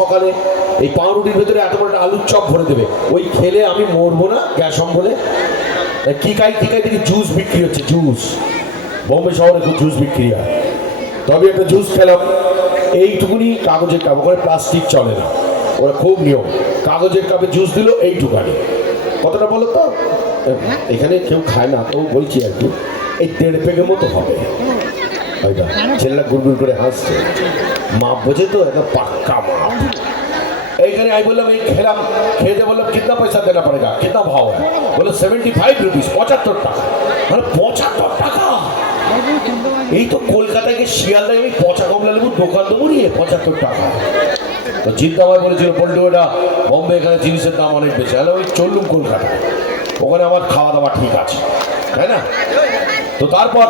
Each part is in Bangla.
সকালে এই পাউরুটির ভেতরে এত বড় একটা আলুর চপ ভরে দেবে, ওই খেলে আমি মরবো না গ্যাস অম্বলে বলে। কি খাই দেখি জুস বিক্রি হচ্ছে, জুস। বোম্বে শহরে খুব জুস বিক্রি হয়। তবে একটা জুস খেলাম, এইটুকুনি কাগজের কাপ, ওখানে প্লাস্টিক চলে না, ওরা খুব নিয়ম। কাগজের কাপে জুস দিল এইটুকানি। কতটা বলো তো, এখানে কেউ খায় না তো বলছি আর কি, এই 1.5 পেগের মতো হবে। ওইটা ছেলেরা গুড়গুড় করে হাসছে, মাপ বোঝে তো, একটা পাক্কা মাপ। এইখানে আমি বললাম এই খেলাম, খেয়ে বললাম কিতনা পয়সা দেনা পড়েগা, কিতনা ভাও है? বললো 75 রুপিস, 75 টাকা। মানে 75 টাকা! এই তো কলকাতায় গিয়ে শিয়ালদায় আমি পচা কমলা লেবুর দোকান দেবো নিয়ে 75 টাকা। তো চিন্তা ভাই বলেছিল পল্টু ওটা বম্বে, এখানে জিনিসের দাম অনেক বেশি। হলে ওই চললুম কলকাতায়, ওখানে আমার খাওয়া দাওয়া ঠিক আছে, তাই না? তো তারপর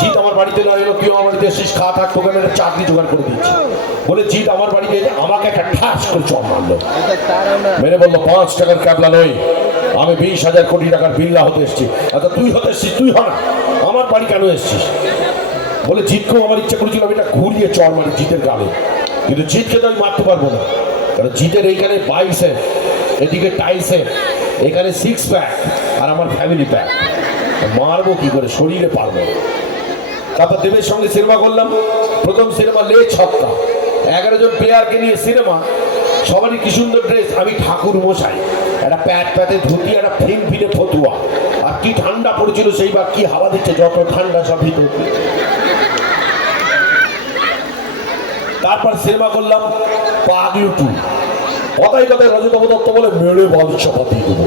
জিৎ আমার বাড়িতে না এলো, তুই আমার বাড়িতে এসেছিস, খাওয়া থাক, তোকে আমি একটা চাকরি জোগাড় করে দিচ্ছি বলে জিৎ আমার বাড়িতে এসে আমাকে একটা ঠাস করে চপ মারলো। মেরে বললো 5 টাকার ক্যাবলা নই, আমি 20,000 কোটি টাকার বিল্লা হতে এসেছি। আচ্ছা তুই হতে এসছিস, তুই হ না, আমার বাড়ি কেন এসছিস? বলে জিৎকেও আমার ইচ্ছা করেছিল আমি এটা ঘুরিয়ে চর মারি জিতের গালে, কিন্তু জিতকে তো আমি মারতে পারবো না, কারণ জিতের এইখানে 22 এদিকে টাইসে, এখানে 6 প্যাক আর আমার ফ্যামিলি প্যাক। মারবো কি করে, শরীরে পারবো। তারপর দেবের সঙ্গে সিনেমা করলাম। প্রথম সিনেমা লে ছক্কা, 11 জন প্লেয়ারকে নিয়ে সিনেমা, সবারই কি সুন্দর ড্রেস। আমি ঠাকুর মশাই, একটা প্যাট প্যাটে ধুতি, একটা ফিন ফিনে ফতুয়া, আর কি ঠান্ডা পড়েছিল সেইবার, কি হাওয়া দিচ্ছে, যত ঠান্ডা সব ভিতরে। তারপর সিনেমা করলাম পাগলু 2। কথায় কথায় রজতাভ দত্ত বলে মেরে বালির চাপাতি দেবো।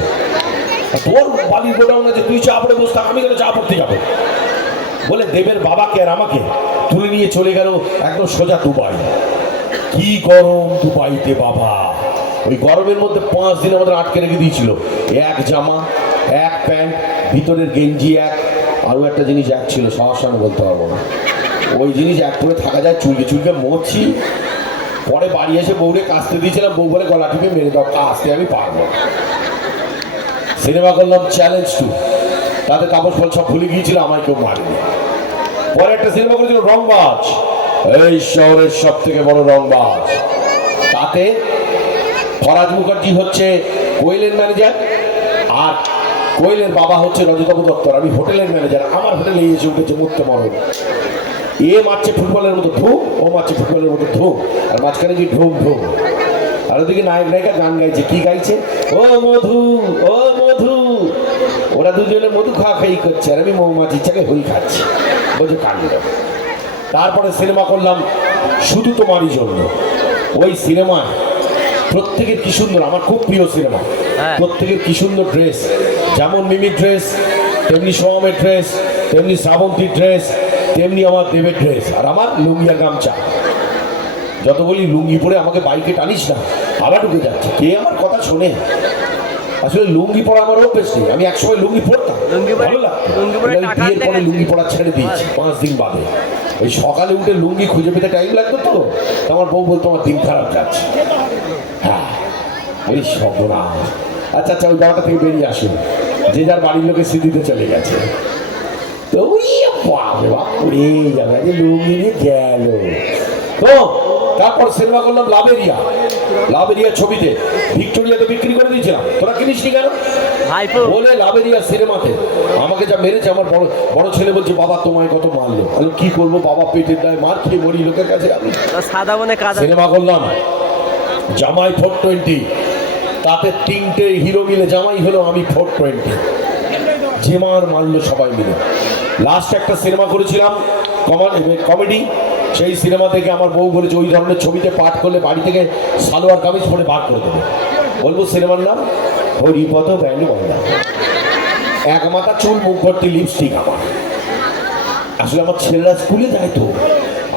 তোর বালির গোডাউন আছে, তুই চা পড়ে বসে থাক, আমি কেন চা পড়তে যাবো? বলে দেবের বাবাকে আর আমাকে তুলে নিয়ে চলে গেল একদম সোজা দুবাই। কি গরম দুবাইতে বাবা! ওই গরমের মধ্যে 5 দিন আমাদের আটকে রেখে দিয়েছিল। এক জামা, এক প্যান্ট, ভিতরের গেঞ্জি এক, আরও একটা জিনিস এক ছিল, সাহস বলতে পারবো না। ওই জিনিস এক করে থাকা যায়, চুলকে মরছি। পরে বাড়ি এসে বউরে কাচতে দিয়েছিলাম, বউ বলে গলা টিপে মেরে দাও, কাচতে আমি পারবো। সিনেমা করলাম চ্যালেঞ্জ 2, তাদের কাপড় ফল সব ভুলে গিয়েছিল, আমায় কেউ মারেনি। পরে একটা সিনেমা করেছিল রংবাজ, এই শহরের সব থেকে বড় রংবাজ। তাতে ফরাজ মুখার্জি হচ্ছে কোয়েলের ম্যানেজার, আর কোয়েলের বাবা হচ্ছে রজতাভ দত্ত, আমি হোটেলের ম্যানেজার। আমার হোটেলে এসে উঠেছে মরতে মরণ। এ মারছে ফুটবলের মতো ধুম, ও মারছে ফুটবলের মতো ধুম, আর মাঝখানে যে ঢুম ঢুম। আর ওদিকে নায়ক নায়িকা গান গাইছে। কি গাইছে? ও মধু, ও মধু। ওরা দুজনে মধু খাওয়া খাই করছে, আর আমি মৌমাছি চাকে হই খাচ্ছি। বোঝো কাণ্ড। তারপরে সিনেমা করলাম শুধু তোমারই জন্য। ওই সিনেমায় প্রত্যেকের কি সুন্দর, আমার খুব প্রিয় সিনেমা, প্রত্যেকের কি সুন্দর ড্রেস। যেমন মিমির ড্রেস, তেমনি সোহামের ড্রেস, তেমনি শ্রাবন্তীর ড্রেস, তেমনি আমার দেবের ড্রেস, আর আমার লুঙ্গি আর গামছা। যত বলি লুঙ্গি পরে আমাকে বাইকে টানিস না, আবার ঢুকে যাচ্ছে। কে আমার কথা শোনে? আসলে লুঙ্গি পরা আমার অভ্যেস নেই। আমি একসময় লুঙ্গি পরতাম, ভালো লাগতো। বিয়ের পরে লুঙ্গি পরা ছেড়ে দিয়েছি 5 দিন বাদে। ওই সকালে উঠে লুঙ্গি খুঁজে পেতে টাইম লাগতো, তো আমার বউ বলতো আমার দিন খারাপ যাচ্ছে। হ্যাঁ, ওই সবনা। আচ্ছা আচ্ছা, ওই জায়গাটা থেকে বেরিয়ে আসুন, যে যার বাড়ির লোকের স্মৃতিতে চলে গেছে। তো ওই বাপরে বাপ উড়ে যাবে, লুঙ্গি নিয়ে গেল। তো তারপর সিনেমা করলাম লাভেরিয়া। লাভেরিয়া ছবিতে ভিক্টোরিয়াতে বিক্রি করে দিয়েছিলাম, তোরা কিনিসনি কেন বলে? লাভেরিয়া সিনেমাতে আমাকে যা মেরেছে, আমার বড় ছেলে বলছে বাবা তোমায় কত মারলো। আমি কি করবো বাবা, পেটের দায় মার খেয়ে মরি লোকের কাছে। আমি সিনেমা করলাম জামাই 420, তাতে 3টে হিরো মিলে জামাই হলো, আমি 420। যে মার মারলো সবাই মিলে। লাস্ট একটা সিনেমা করেছিলাম কমেডি। সেই সিনেমা থেকে আমার বউ বলেছে ওই ধরনের ছবিতে পাঠ করলে বাড়ি থেকে সালোয়ার কামিজ পরে বার করে দেবে। বলবো সিনেমার নাম হরিপদ ব্যান্ড বন্ধা। এক মাথা চুল, মুখ ভর্তি লিপস্টিক আমার। আসলে আমার ছেলেরা স্কুলে যায়, তো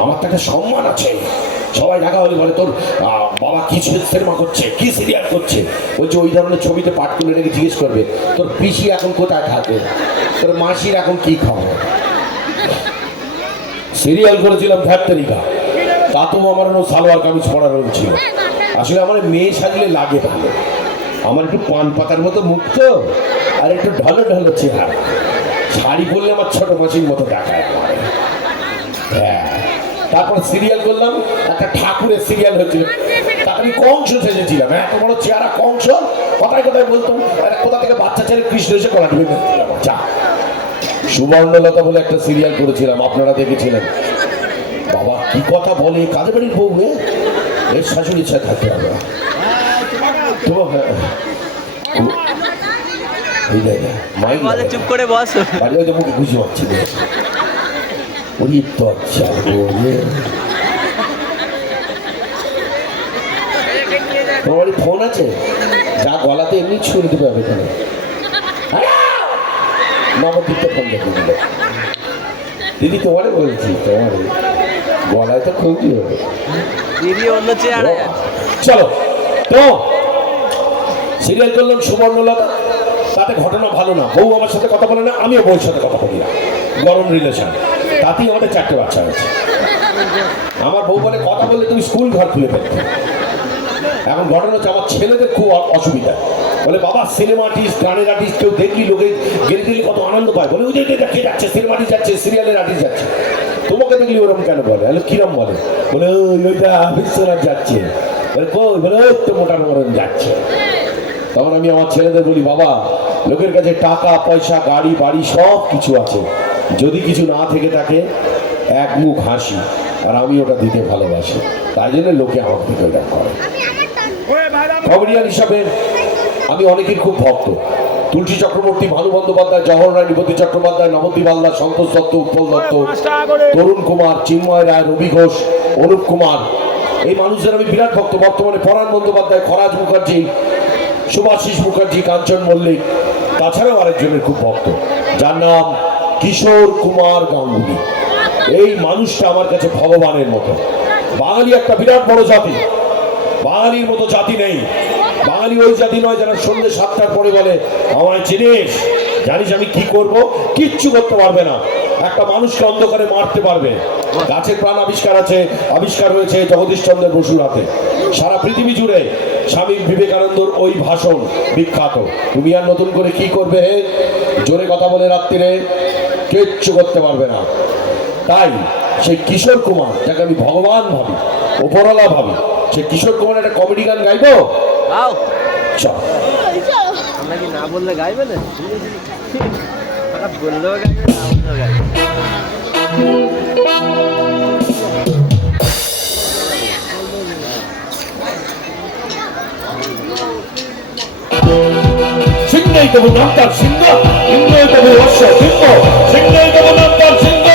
আমার তো একটা সম্মান আছে। সবাই দেখা হলে বলে তোর বাবা কি সিনেমা করছে, কি সিরিয়াল করছে। বলছে ওই ধরনের ছবিতে পাঠ করলে নাকি জিজ্ঞেস করবে তোর পিসি এখন কোথায় থাকে, তোর মাসির এখন কি খবর। সিরিয়াল করেছিলাম ধ্যাত্তেরিকা, তাতেও আমার সালোয়ার কামিজ পরা রয়েছিল। আসলে আমার মেয়ে সাজলে লাগে ভালো, আমার একটু পান পাতার মতো মুখ তো, আর একটু ঢলো ঢলো চেহারা। শাড়ি পরলে আমার ছোট মাসির মতো দেখায়। হ্যাঁ, তারপর সিরিয়াল করলাম, একটা ঠাকুরের সিরিয়াল হচ্ছিল, তার কংস সেজেছিলাম, এত বড় চেহারা কংস, কথায় কথায় বলতো কোথা থেকে বাচ্চা ছেলে কৃষ্ণ এসে কলা টিপে দিলাম। যা সুবর্ণলতা বলে একটা সিরিয়াল করেছিলাম, আপনারা দেখেছিলেন। বাবা কি কথা বলে, কাজে বাড়ির বউ এর শাশুড়ির ইচ্ছা থাকতে হবে না তো। চুপ করে বসো, মুখে খুশি হচ্ছি তোমার ফোন আছে, যা গলাতে এমনি ছুঁড়ে দিতে হবে কেন? নবদ্বীপটা ফোন দেখে দিল দিদি, তোমারে বলছি, তোমার গলায় তো খুবই হবে। চলো তো সিরিয়াল করলাম সুবর্ণলতা, তাতে ঘটনা ভালো না, বউ আমার সাথে কথা বলে না, আমিও বউর সাথে কথা বলি না, গরম রিলেশন, তাতেই আমাদের 4টে বাচ্চা হয়েছে। আমার বউ বলে কথা বললে তুমি স্কুল ঘর খুলে ফেলতে। এখন ঘটনা হচ্ছে আমার ছেলেদের খুব অসুবিধা, বলে বাবা সিনেমা আর্টিস্ট, গানের আর্টিস্ট কেউ দেখলি লোকে গেলে দিলে কত আনন্দ পায়, বলে ওই যে কে যাচ্ছে, সিনেমা আর্টিস্ট যাচ্ছে, সিরিয়ালের আর্টিস্ট যাচ্ছে, তোমাকে দেখলি ওরকম কেন বলে? কিরম বলে? বলে ওইটা বিশ্বনাথ যাচ্ছে, বলে কই, বলে ওই তো মোটা মরণ যাচ্ছে। তখন আমি আমার ছেলেদের বলি বাবা লোকের কাছে টাকা পয়সা গাড়ি বাড়ি সব কিছু আছে, যদি কিছু না থেকে থাকে এক মুখ হাসি, আর আমি ওটা দিতে ভালোবাসি, তাই জন্য লোকে আমার দিকে ওইটা করে। কমেডিয়ান হিসাবে আমি অনেকের খুব ভক্ত, তুলসী চক্রবর্তী, ভানু বন্দ্যোপাধ্যায়, জওহর রায়, নিপতি চট্টোপাধ্যায়, নবদ্বীপ হালদার, সন্তোষ দত্ত, উৎপল দত্ত, তরুণ কুমার, চিন্ময় রায়, রবি ঘোষ, অনুপ কুমার, এই মানুষদের আমি বিরাট ভক্ত। বর্তমানে পরাণ বন্দ্যোপাধ্যায়, খরাজ মুখার্জি, সুভাষিস মুখার্জি, কাঞ্চন মল্লিক, তাছাড়াও আরেকজনের খুব ভক্ত যার নাম কিশোর কুমার গাঙ্গুলি। এই মানুষটা আমার কাছে ভগবানের মতো। বাঙালি একটা বিরাট বড় জাতি, বাঙালির মতো জাতি নেই। বাঙালি ওই জাতি নয় যারা সন্ধ্যে 7টার পরে বলে আমায় চিনিস, জানিস আমি কি করব, কিচ্ছু করতে পারবে না, একটা মানুষকে অন্ধকারে মারতে পারবে। গাছের প্রাণ আবিষ্কার আছে, আবিষ্কার হয়েছে জগদীশ চন্দ্র বসুর হাতে। সারা পৃথিবী জুড়ে স্বামী বিবেকানন্দর ওই ভাষণ বিখ্যাত। তুমি আর নতুন করে কি করবে, জোরে কথা বলে রাত্রিরে কিচ্ছু করতে পারবে না। তাই সেই কিশোর কুমার, যাকে আমি ভগবান ভাবি, ওপরওয়ালা ভাবি, সেই কিশোর কুমার একটা কমেডি গান গাইবো। না বললে গাইবে না, বললেও গাইবে, না বললেও গাইবে। সিংহই তবু নাম তার সিংহ, সিংহই তবু অশ্ব সিংহ, সিংহই তবু নাম তার সিংহ।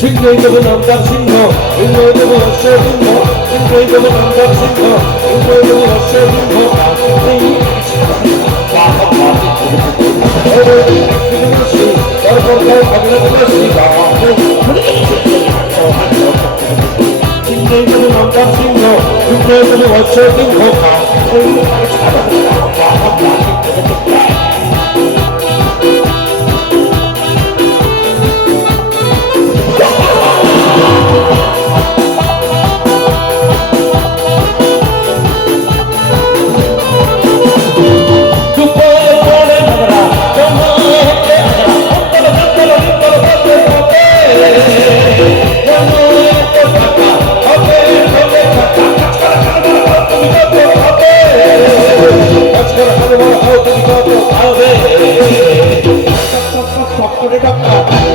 সিংহই তবু নাম তার সিংহ, সিংহই তবু অশ্ব সিংহ, সিংহই তবু নাম তার সিংহ, সিংহই তবু অশ্ব সিংহ।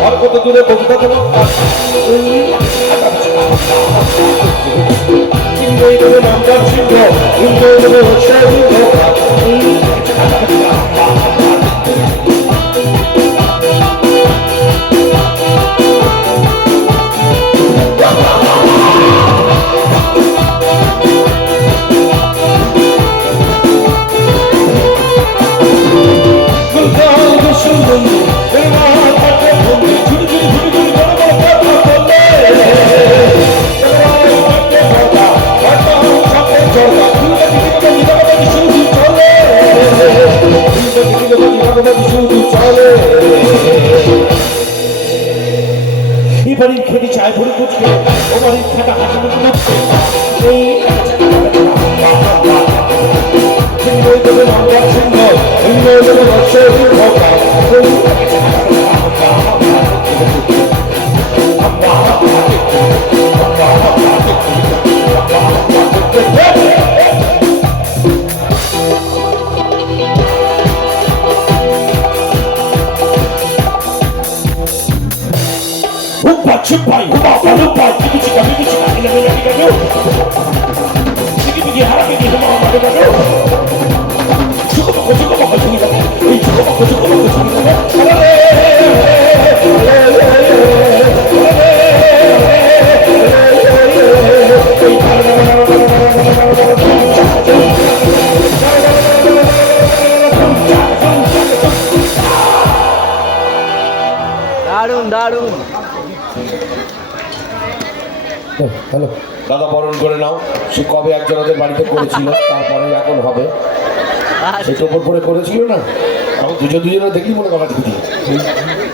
আর কত দূরে বলতে নামদার সিংহ, বাড়ির খেতে চায় ভরে কুচকে, ও বাড়ির খেটা হাসি মুখে মুখছে। সিংহই তবে নামদার সিংহ, সিংহই তবে অশ্ব সিংহ। হুপ্পা ছিপ্পাই হুপা হুপ্পা চিকি চিকা বিকি চিকা মিলে মিলে মিলে মিলে চিকি বিকি হারা বিকি হুমা হুমা মিলে মিলে চুকো চুকো চুকি যাবে এই চুকো চুকি যাবে দারুণ দারুণ। হ্যালো দাদা বরণ করে নাও সে কবে একজন ওদের বাড়িতে করেছিল তারপরে এখন হবে সে টোপর পরে করেছিল না আমি দুজনে দেখলি মনে করা দিদি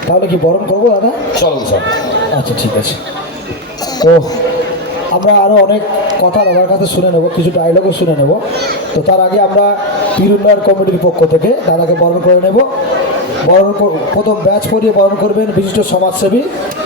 তাহলে কি বরণ করবো দাদা? চলো স্যার আচ্ছা ঠিক আছে। তো আমরা আরও অনেক কথা দাদার কাছে শুনে নেব, কিছু ডায়লগও শুনে নেব। তো তার আগে আমরা পীর উন্নয়ন কমিটির পক্ষ থেকে দাদাকে বরণ করে নেব। প্রথম ব্যাচ পরিয়ে বরণ করবেন বিশিষ্ট সমাজসেবী